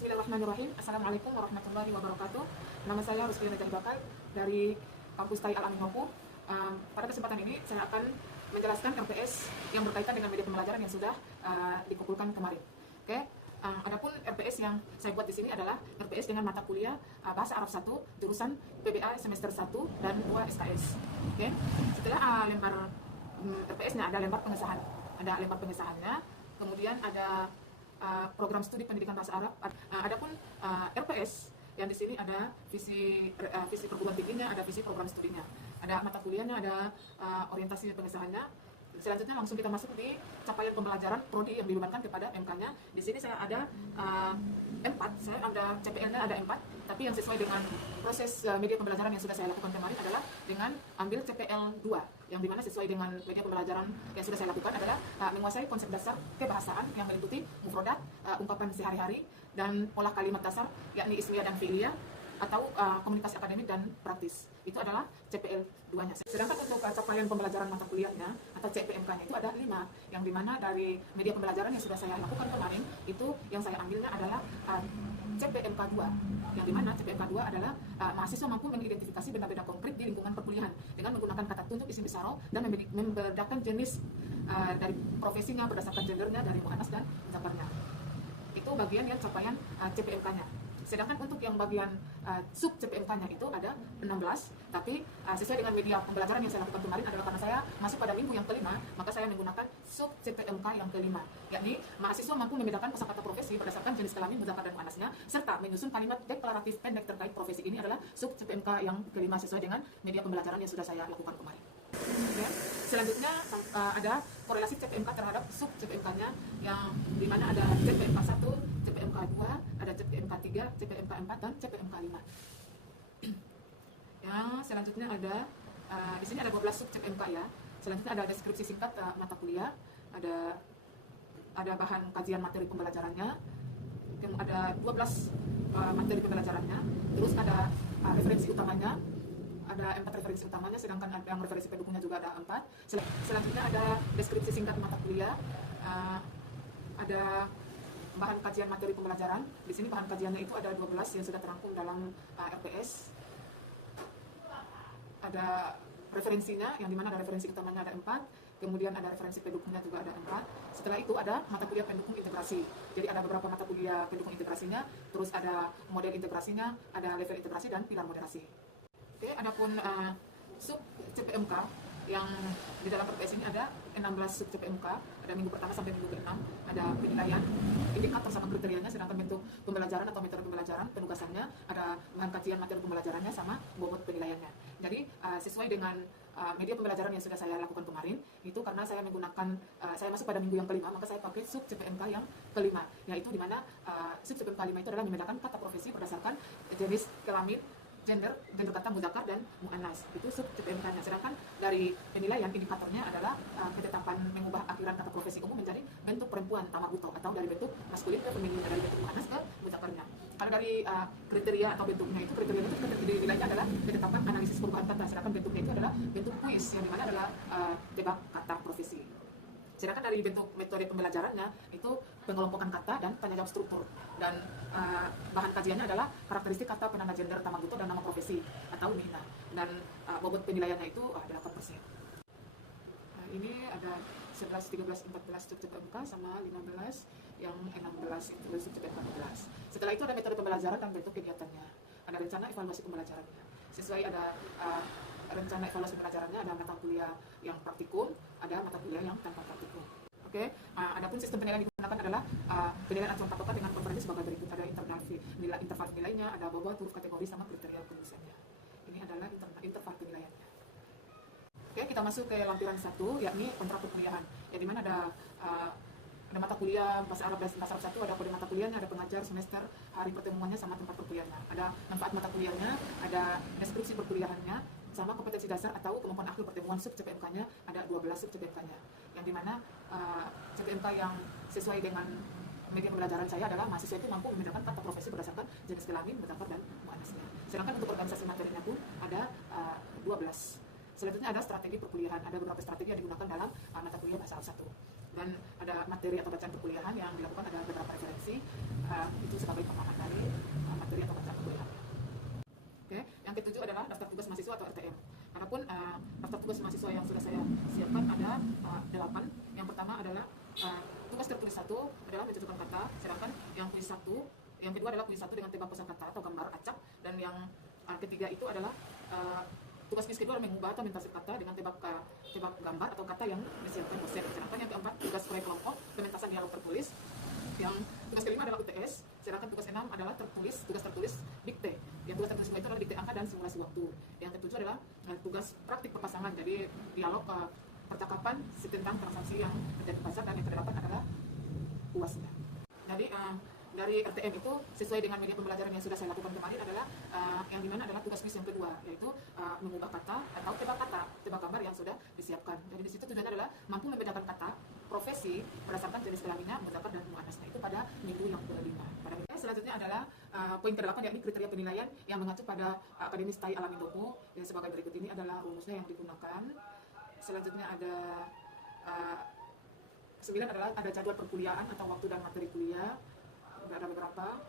Bismillahirrahmanirrahim. Assalamualaikum warahmatullahi wabarakatuh. Nama saya Rusli Najah Bakal dari kampus TAI Al Amin Maupun. Pada kesempatan ini saya akan menjelaskan RPS yang berkaitan dengan media pembelajaran yang sudah dikumpulkan kemarin. Oke. Adapun RPS yang saya buat di sini adalah RPS dengan mata kuliah Bahasa Arab 1 jurusan PBA semester 1 dan 2 SKS. Oke. Setelah lembar RPS-nya ada lembar pengesahan. Ada lembar pengesahannya, kemudian ada program studi pendidikan bahasa Arab. Adapun RPS yang di sini ada visi perguruan tingginya, ada visi program studinya, ada mata kuliahnya, ada orientasi pengesahannya. Selanjutnya langsung kita masuk di capaian pembelajaran prodi yang dibebankan kepada MK-nya. Di sini saya ada 4, saya ada CPL-nya ada 4, tapi yang sesuai dengan proses media pembelajaran yang sudah saya lakukan kemarin adalah dengan ambil CPL 2, yang dimana sesuai dengan media pembelajaran yang sudah saya lakukan adalah menguasai konsep dasar kebahasaan yang meliputi mufrodat, ungkapan sehari-hari, dan pola kalimat dasar yakni ismiyah dan fi'liyah, atau komunikasi akademik dan praktis. Itu adalah CPL 2-nya. Sedangkan untuk capaian pembelajaran mata kuliahnya atau CPMK-nya itu ada 5, yang dimana dari media pembelajaran yang sudah saya lakukan kemarin, itu yang saya ambilnya adalah CPMK 2, yang dimana CPMK 2 adalah mahasiswa mampu mengidentifikasi benda-benda konkret di lingkungan perkuliahan dengan menggunakan kata tunjuk isim isyarah dan membedakan jenis dari profesinya berdasarkan gendernya dari muannas dan muzakarnya. Itu bagian yang capaian CPMK-nya. Sedangkan untuk yang bagian sub CPMK-nya itu ada 16, tapi sesuai dengan media pembelajaran yang saya lakukan kemarin adalah karena saya masuk pada minggu yang kelima, maka saya menggunakan sub CPMK yang kelima, yakni mahasiswa mampu membedakan kosakata profesi berdasarkan jenis kelamin, mudzakkar dan muannasnya, serta menyusun kalimat deklaratif pendek terkait profesi. Ini adalah sub CPMK yang kelima sesuai dengan media pembelajaran yang sudah saya lakukan kemarin. Oke. Selanjutnya ada korelasi CPMK terhadap sub CPMK-nya, yang dimana ada CPMK 1, CPMK 2, ada CPMK 3, CPMK 4, dan CPMK 5. Ya, selanjutnya ada di sini ada 12 sub CPMK ya. Selanjutnya ada deskripsi singkat mata kuliah, ada bahan kajian materi pembelajarannya, ada 12 materi pembelajarannya, terus ada referensi utamanya, ada 4 referensi utamanya, sedangkan yang referensi pendukungnya juga ada 4. Selanjutnya ada deskripsi singkat mata kuliah, ada bahan kajian materi pembelajaran. Di sini bahan kajiannya itu ada 12 yang sudah terangkum dalam RPS. Ada referensinya, yang dimana ada referensi utamanya ada 4, kemudian ada referensi pendukungnya juga ada 4. Setelah itu ada mata kuliah pendukung integrasi. Jadi ada beberapa mata kuliah pendukung integrasinya, terus ada model integrasinya, ada level integrasi dan pilar moderasi. Oke, adapun sub CPMK yang di dalam RPS ini ada 16 sub CPMK, ada minggu pertama sampai minggu ke-6, ada penilaian, indikator sama kriterianya, sedangkan bentuk pembelajaran atau metode pembelajaran, penugasannya, ada bahan kajian materi pembelajarannya sama bobot penilaiannya. Jadi sesuai dengan media pembelajaran yang sudah saya lakukan kemarin, itu karena saya menggunakan, saya masuk pada minggu yang kelima, maka saya pakai sub CPMK yang kelima, yaitu dimana sub CPMK 5 itu adalah membedakan kata profesi berdasarkan jenis kelamin, gender kata mudzakkar dan muannas. Itu sub CPMK-nya. Sedangkan dari penilaian indikatornya adalah ketetapan mengubah akhiran kata profesi umum menjadi bentuk perempuan tamabuto, atau dari bentuk maskulin ke feminin, dari bentuk muannas ke mudzakkarnya. Kalau dari kriteria atau bentuknya itu, kriteria itu nilainya adalah ketetapan analisis perubahan kata, sedangkan bentuknya itu adalah bentuk kuis, yang dimana adalah tebak kata profesi. Sedangkan dari bentuk metode pembelajarannya itu pengelompokan kata dan tanya jawab struktur, dan bahan kajiannya adalah karakteristik kata penanda gender tamaguto dan nama profesi atau mihna, dan bobot penilaiannya itu 8%. Ini ada 11, 13, 14 sub CPMK sama 15, yang 16 itu sub CPMK 14. Setelah itu ada metode pembelajaran dan bentuk kegiatannya, ada rencana evaluasi pembelajarannya. Sesuai ada rencana evaluasi pembelajarannya, ada mata kuliah yang praktikum, ada mata kuliah yang tanpa praktikum. Oke, adapun sistem penilaian yang digunakan adalah penilaian acuan patokan dengan konferensi sebagai berikut. Ada interval nilainya, ada bobot, huruf kategori, sama kriteria penulisannya. Ini adalah interval penilaiannya. Oke, kita masuk ke lampiran 1, yakni kontrak perkuliahan, yang dimana ada mata kuliah Bahasa Arab 1, ada kode mata kuliahnya, ada pengajar, semester, hari pertemuannya, sama tempat perkuliahannya. Ada manfaat mata kuliahnya, ada deskripsi perkuliahannya, sama kompetensi dasar atau kemampuan akhir pertemuan sub CPMK-nya, ada 12 sub CPMK-nya. Yang dimana CPMK yang sesuai dengan media pembelajaran saya adalah mahasiswa itu mampu membedakan kata profesi berdasarkan jenis kelamin, mudzakkar dan muannasnya. Sedangkan untuk organisasi materinya pun ada 12. Selanjutnya ada strategi perkuliahan, ada beberapa strategi yang digunakan dalam mata kuliah Bahasa Arab 1. Dan ada materi atau bacaan perkuliahan yang dilakukan, ada beberapa referensi, itu sebagai pemahaman. Adapun daftar tugas mahasiswa yang sudah saya siapkan ada 8. Yang pertama adalah tugas tertulis 1 adalah mencocokkan kata, sedangkan yang kedua adalah kuis 1 dengan tebak kosakata atau gambar acak, dan yang ketiga itu adalah tugas kuis kedua adalah mengubah atau mentasi kata dengan tebak gambar atau kata yang disiapkan dosen. Sedangkan yang keempat tugas proyek kelompok pementasan dialog tertulis. Yang tugas kelima adalah UTS, sedangkan tugas 6 adalah tugas tertulis dikte. Yang tugas tertulis itu adalah dikte angka dan simulasi waktu. Yang ketujuh adalah tugas praktik perpasangan, jadi dialog percakapan tentang transaksi yang terjadi di pasar, dan yang kedelapan adalah UASnya. Jadi dari RTM itu sesuai dengan media pembelajaran yang sudah saya lakukan kemarin adalah yang dimana adalah tugas kuis yang kedua, yaitu mengubah kata atau tebak gambar yang sudah disiapkan. Jadi di situ tujuannya adalah mampu membedakan kata profesi berdasarkan jenis kelaminnya, mudzakkar dan muannasnya, itu pada minggu yang kelima. Selanjutnya adalah poin ke-8, yakni kriteria penilaian yang mengacu pada Akademis Tai Alamindomo yang sebagai berikut. Ini adalah rumusnya yang digunakan. Selanjutnya ada 9 adalah ada jadwal perkuliahan atau waktu dan materi kuliah. Ada beberapa.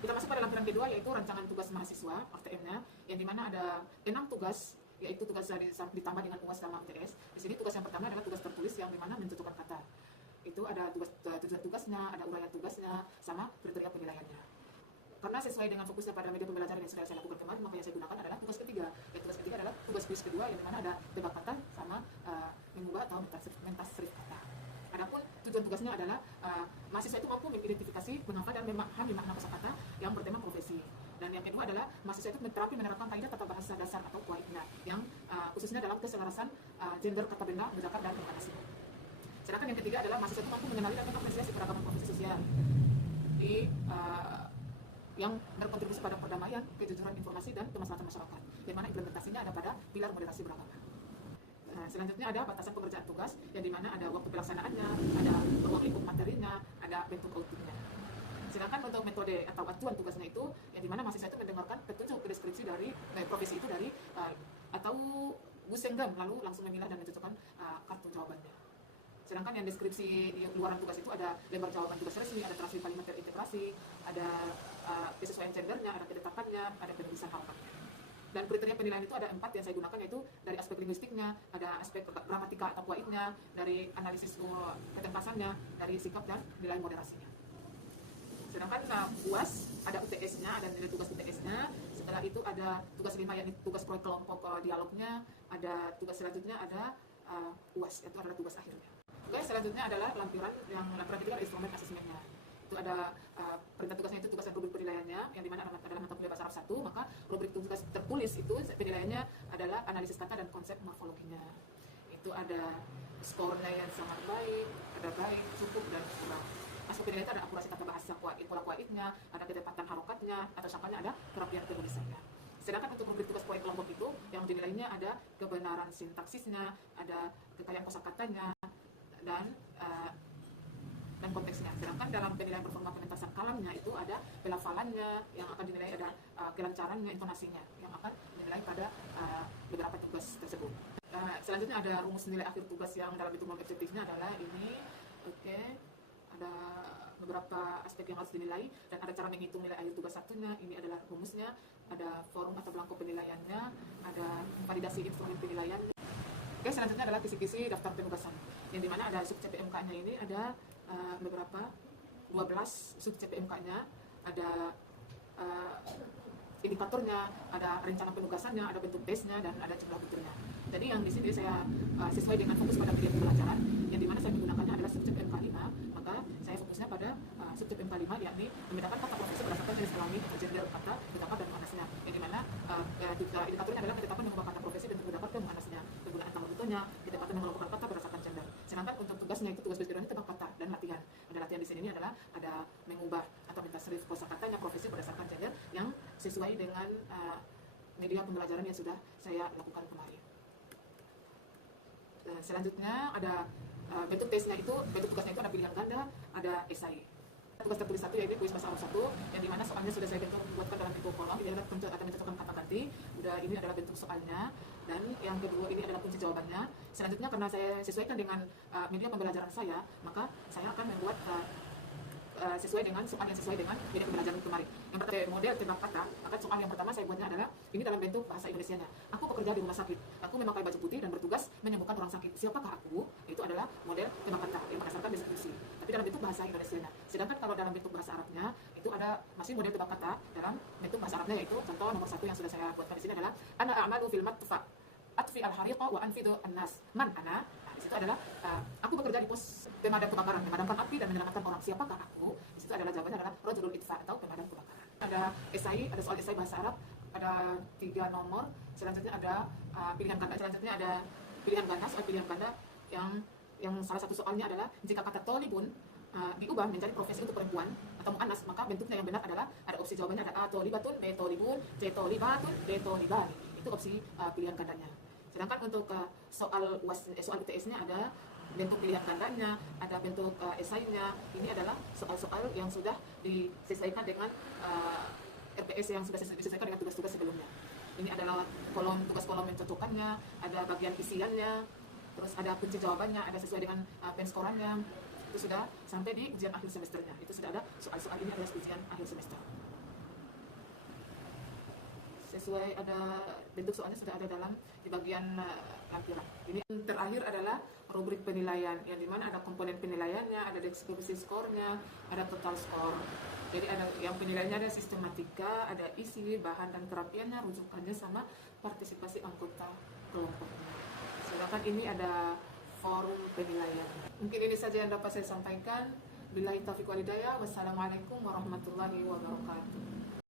Kita masuk pada lampiran kedua, yaitu rancangan tugas mahasiswa RTM-nya, yang dimana ada 6 tugas, yaitu tugas ditambah dengan UAS sama UTS. Di sini tugas yang pertama adalah tugas tertulis yang dimana mencocokkan kata. Itu ada tujuan tugasnya, ada uraian tugasnya, sama kriteria penilaiannya. Karena sesuai dengan fokusnya pada media pembelajaran yang sudah saya lakukan kemarin, maka yang saya gunakan adalah tugas ketiga. Tugas ketiga adalah tugas kuis kedua, yang dimana ada tebak kata sama mengubah atau mentasrif kata. Adapun tujuan tugasnya adalah mahasiswa itu mampu mengidentifikasi, menghafal dan memahami makna kosakata yang bertema profesi. Dan yang kedua adalah mahasiswa itu menerapkan kaidah tata bahasa dasar atau qawaidnya yang khususnya dalam keselarasan gender kata benda, mudzakkar dan muannats. Sedangkan yang ketiga adalah mahasiswa itu mampu mengenali dan mengapresiasi keragaman profesi sosial yang berkontribusi pada perdamaian, kejujuran informasi dan kemaslahatan masyarakat, yang mana implementasinya ada pada pilar moderasi beragama. Selanjutnya ada batasan pengerjaan tugas, yang dimana ada waktu pelaksanaannya, ada ruang lingkup materinya, ada bentuk outputnya. Sedangkan untuk metode atau acuan tugasnya itu, yang dimana mahasiswa itu mendengarkan petunjuk deskripsi dari profesi itu dari atau Gusenggam, lalu langsung memilah dan mencocokkan kartu jawabannya. Sedangkan yang deskripsi di luaran tugas itu ada lembar jawaban tugas resmi, ada transfer kalimat terintegrasi, ada kesesuaian gendernya, ada ketetapannya, ada penulisan harokatnya. Dan kriteria penilaian itu ada 4 yang saya gunakan, yaitu dari aspek linguistiknya, ada aspek gramatika atau qawaidnya, dari analisis ketentasannya, dari sikap dan nilai moderasinya. Sedangkan UAS ada UTS-nya, ada nilai tugas UTS-nya. Setelah itu ada tugas 5, yakni tugas proyek kelompok dialognya. Ada tugas selanjutnya ada UAS, itu adalah tugas akhirnya. Oke, selanjutnya adalah lampiran ketiga adalah instrumen asesmennya. Itu ada perintah tugasnya, itu tugas dan rubrik penilaiannya, yang dimana adalah mata kuliah bahasa Arab 1, maka rubrik tugas tertulis itu penilaiannya adalah analisis kata dan konsep morfologinya. Itu ada skornya yang sangat baik, ada baik, cukup, dan kurang. Aspek penilaian itu ada akurasi kata bahasa, pola qawaidnya, ada ketepatan harokatnya, atau sangkanya ada kerapian penulisannya. Sedangkan untuk rubrik tugas proyek kelompok itu, yang dinilainya ada kebenaran sintaksisnya, ada kekayaan kosakatanya, dan konteksnya. Sedangkan dalam penilaian performa pementasan kalamnya itu ada pelafalannya yang akan dinilai, ada kelancarannya, intonasinya yang akan dinilai pada beberapa tugas tersebut. Selanjutnya ada rumus nilai akhir tugas yang dalam hitungan objektifnya adalah ini. Oke. Ada beberapa aspek yang harus dinilai dan ada cara menghitung nilai akhir tugas satunya. Ini adalah rumusnya, ada forum atau belangko penilaiannya, ada validasi instrumen penilaiannya. Oke, selanjutnya adalah kisi-kisi daftar penugasan, yang dimana ada sub CPMK-nya ini ada beberapa 12 sub CPMK-nya, ada indikatornya, ada rencana penugasannya, ada bentuk tesnya, dan ada jumlah butirnya. Jadi yang di sini saya sesuai dengan fokus pada media pembelajaran, yang dimana saya menggunakannya adalah sub CPMK 5, maka saya fokusnya pada sub CPMK 5, yakni membedakan kata profesi berdasarkan jenis kelamin atau gender kata, mudzakkar dan muannasnya, yang dimana indikatornya adalah ketetapan mengubah kata profesi dan mudzakkar ke muannasnya, penggunaan tanggal butonya, ketepatan mengelompokkan kata berdasarkan gender. Sedangkan untuk tugasnya itu tugas berikutnya tebak kata dan latihan. Ada latihan di sini adalah ada mengubah atau mentasrif kosakatanya profesi berdasarkan gender yang sesuai dengan media pembelajaran yang sudah saya lakukan kemarin. Selanjutnya ada bentuk tesnya itu, bentuk tugasnya itu ada pilihan ganda, ada esai. Tugas tertulis 1 yaitu kuis bahasa Arab 1, yang dimana soalnya sudah saya buatkan dalam bentuk kolom. Ini adalah akan mencocokkan kata ganti. Ini adalah bentuk soalnya, dan yang kedua ini adalah kunci jawabannya. Selanjutnya karena saya sesuaikan dengan media pembelajaran saya, maka saya akan membuat sesuai dengan soal yang sesuai dengan media pembelajaran kemarin. Yang pertama model tebak kata, maka soal yang pertama saya buatnya adalah ini dalam bentuk bahasa Indonesianya. Aku bekerja di rumah sakit. Aku memakai baju putih dan bertugas menyembuhkan orang sakit. Siapakah aku? Itu adalah model tebak kata yang berdasarkan deskripsi. Tapi dalam bentuk bahasa Indonesianya. Sedangkan kalau dalam bentuk bahasa Arabnya itu ada masih model tebak kata dalam bentuk bahasa Arabnya, yaitu contoh nomor 1 yang sudah saya buatkan di sini adalah ana a'malu fil matfa atfi al-hariqa wa anfidu an-nas. Man ana? Nah, di situ adalah aku bekerja di pos pemadam kebakaran, memadamkan api dan menyelamatkan orang. Siapakah aku? Di situ adalah jawabannya adalah rajulul itfa atau pemadam kebakaran. Ada esai, ada soal esai bahasa Arab, ada 3 nomor. Selanjutnya ada pilihan ganda. Selanjutnya ada pilihan ganda, soal pilihan ganda yang salah satu soalnya adalah jika kata tolibun diubah menjadi profesi untuk perempuan atau muannas, maka bentuknya yang benar adalah ada opsi jawabannya ada A tolibatun, B tolibun, C tolibatun, D tolibani. Itu opsi pilihan gandanya. Sedangkan untuk soal UTS-nya ada bentuk pilihan gandanya, ada bentuk esainya. Ini adalah soal-soal yang sudah disesuaikan dengan RPS yang sudah disesuaikan dengan tugas-tugas sebelumnya. Ini adalah tugas kolom mencocokkannya, ada bagian isiannya, terus ada kunci jawabannya, ada sesuai dengan pen skorannya. Itu sudah sampai di ujian akhir semesternya. Itu sudah ada soal-soal ini adalah ujian akhir semester. Sesuai ada bentuk soalnya sudah ada dalam di bagian lampiran. Ini terakhir adalah rubrik penilaian, yang dimana ada komponen penilaiannya, ada deskripsi skornya, ada total skor. Jadi ada yang penilaiannya ada sistematika, ada isi, bahan dan kerapiannya, rujukannya sama partisipasi anggota kelompoknya. Sedangkan ini ada forum penilaian. Mungkin ini saja yang dapat saya sampaikan. Billahi taufiq wal hidayah. Wassalamualaikum warahmatullahi wabarakatuh.